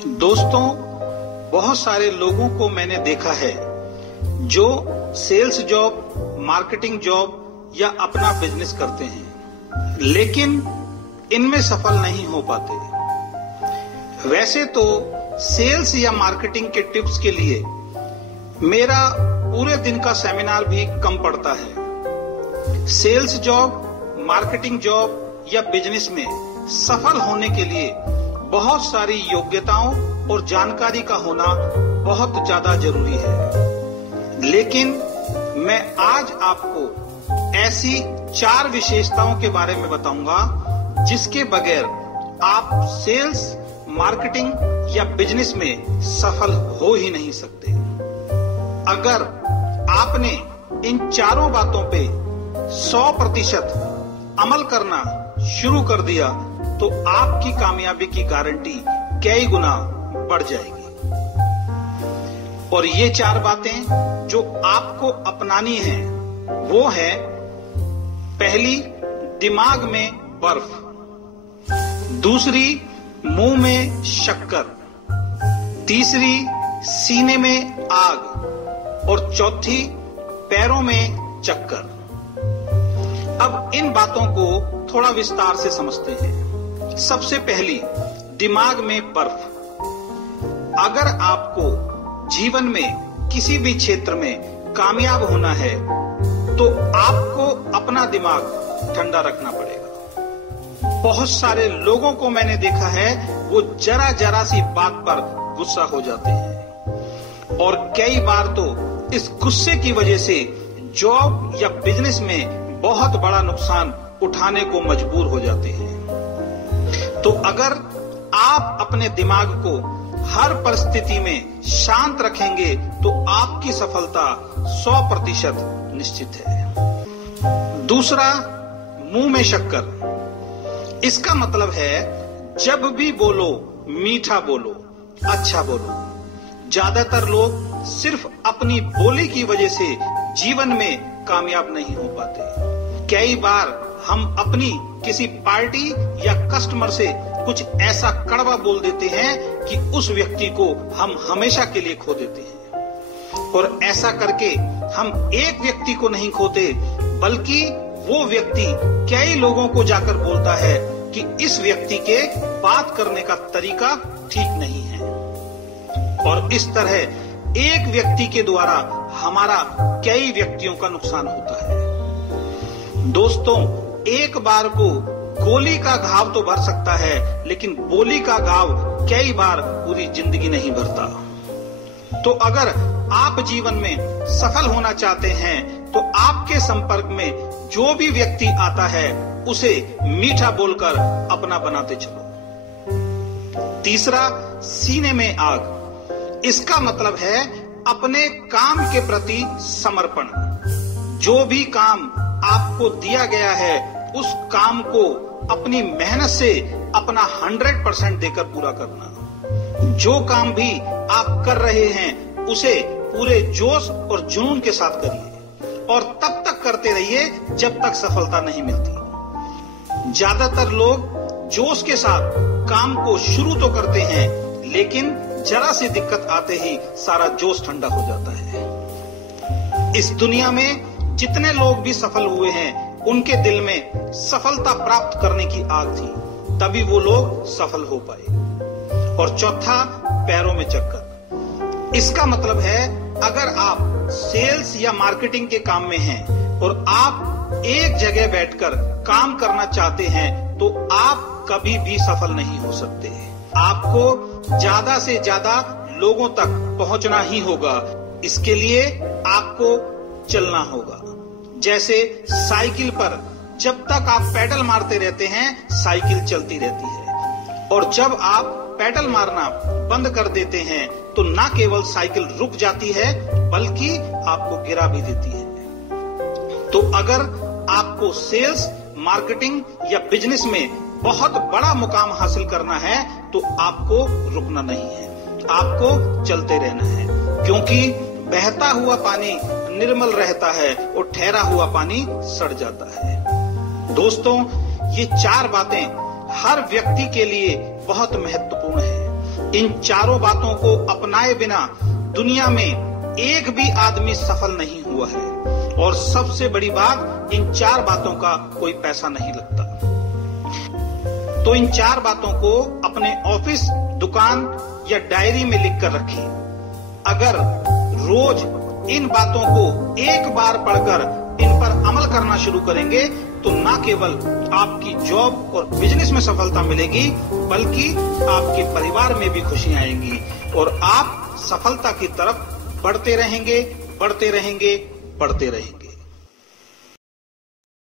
दोस्तों, बहुत सारे लोगों को मैंने देखा है जो सेल्स जॉब, मार्केटिंग जॉब या अपना बिजनेस करते हैं, लेकिन इनमें सफल नहीं हो पाते। वैसे तो सेल्स या मार्केटिंग के टिप्स के लिए मेरा पूरे दिन का सेमिनार भी कम पड़ता है। सेल्स जॉब, मार्केटिंग जॉब या बिजनेस में सफल होने के लिए बहुत सारी योग्यताओं और जानकारी का होना बहुत ज्यादा जरूरी है। लेकिन मैं आज आपको ऐसी 4 विशेषताओं के बारे में बताऊंगा जिसके बगैर आप सेल्स, मार्केटिंग या बिजनेस में सफल हो ही नहीं सकते। अगर आपने इन चारों बातों पे 100% अमल करना शुरू कर दिया तो आपकी कामयाबी की गारंटी कई गुना बढ़ जाएगी। और ये 4 बातें जो आपको अपनानी है वो है: पहली, दिमाग में बर्फ; दूसरी, मुंह में शक्कर; तीसरी, सीने में आग; और चौथी, पैरों में चक्कर। अब इन बातों को थोड़ा विस्तार से समझते हैं। सबसे पहली, दिमाग में बर्फ। अगर आपको जीवन में किसी भी क्षेत्र में कामयाब होना है तो आपको अपना दिमाग ठंडा रखना पड़ेगा। बहुत सारे लोगों को मैंने देखा है वो जरा जरा सी बात पर गुस्सा हो जाते हैं और कई बार तो इस गुस्से की वजह से जॉब या बिजनेस में बहुत बड़ा नुकसान उठाने को मजबूर हो जाते हैं। तो अगर आप अपने दिमाग को हर परिस्थिति में शांत रखेंगे तो आपकी सफलता 100% निश्चित है। दूसरा, मुंह में शक्कर। इसका मतलब है जब भी बोलो मीठा बोलो, अच्छा बोलो। ज्यादातर लोग सिर्फ अपनी बोली की वजह से जीवन में कामयाब नहीं हो पाते। कई बार हम अपनी किसी पार्टी या कस्टमर से कुछ ऐसा कड़वा बोल देते हैं कि उस व्यक्ति को हम हमेशा के लिए खो देते हैं। और ऐसा करके हम एक व्यक्ति को नहीं खोते बल्कि वो व्यक्ति कई लोगों को जाकर बोलता है कि इस व्यक्ति के बात करने का तरीका ठीक नहीं है। और इस तरह एक व्यक्ति के द्वारा हमारा कई व्यक्तियों का नुकसान होता है। दोस्तों, एक बार को गोली का घाव तो भर सकता है, लेकिन बोली का घाव कई बार पूरी जिंदगी नहीं भरता। तो अगर आप जीवन में सफल होना चाहते हैं तो आपके संपर्क में जो भी व्यक्ति आता है उसे मीठा बोलकर अपना बनाते चलो। तीसरा, सीने में आग। इसका मतलब है अपने काम के प्रति समर्पण। जो भी काम आपको दिया गया है उस काम को अपनी मेहनत से अपना 100% देकर पूरा करना। जो काम भी आप कर रहे हैं उसे पूरे जोश और जुनून के साथ करिए और तब तक करते रहिए जब तक सफलता नहीं मिलती। ज्यादातर लोग जोश के साथ काम को शुरू तो करते हैं लेकिन जरा सी दिक्कत आते ही सारा जोश ठंडा हो जाता है। इस दुनिया में जितने लोग भी सफल हुए हैं उनके दिल में सफलता प्राप्त करने की आग थी, तभी वो लोग सफल हो पाए। और चौथा, पैरों में चक्कर। इसका मतलब है अगर आप सेल्स या मार्केटिंग के काम में हैं और आप एक जगह बैठकर काम करना चाहते हैं तो आप कभी भी सफल नहीं हो सकते। आपको ज्यादा से ज्यादा लोगों तक पहुंचना ही होगा। इसके लिए आपको चलना होगा। जैसे साइकिल पर जब तक आप पैडल मारते रहते हैं साइकिल चलती रहती है, और जब आप पैडल मारना बंद कर देते हैं तो न केवल साइकिल रुक जाती है बल्कि आपको गिरा भी देती है। तो अगर आपको सेल्स, मार्केटिंग या बिजनेस में बहुत बड़ा मुकाम हासिल करना है तो आपको रुकना नहीं है, आपको चलते रहना है। क्योंकि बहता हुआ पानी निर्मल रहता है और ठहरा हुआ पानी सड़ जाता है। दोस्तों, ये 4 बातें हर व्यक्ति के लिए बहुत महत्वपूर्ण है इन चारों बातों को अपनाए बिना दुनिया में एक भी आदमी सफल नहीं हुआ है। और सबसे बड़ी बात, इन 4 बातों का कोई पैसा नहीं लगता। तो इन 4 बातों को अपने ऑफिस, दुकान या डायरी में लिखकर रखें। अगर रोज इन बातों को एक बार पढ़कर इन पर अमल करना शुरू करेंगे तो न केवल आपकी जॉब और बिजनेस में सफलता मिलेगी, बल्कि आपके परिवार में भी खुशियां आएंगी और आप सफलता की तरफ बढ़ते रहेंगे, बढ़ते रहेंगे, बढ़ते रहेंगे।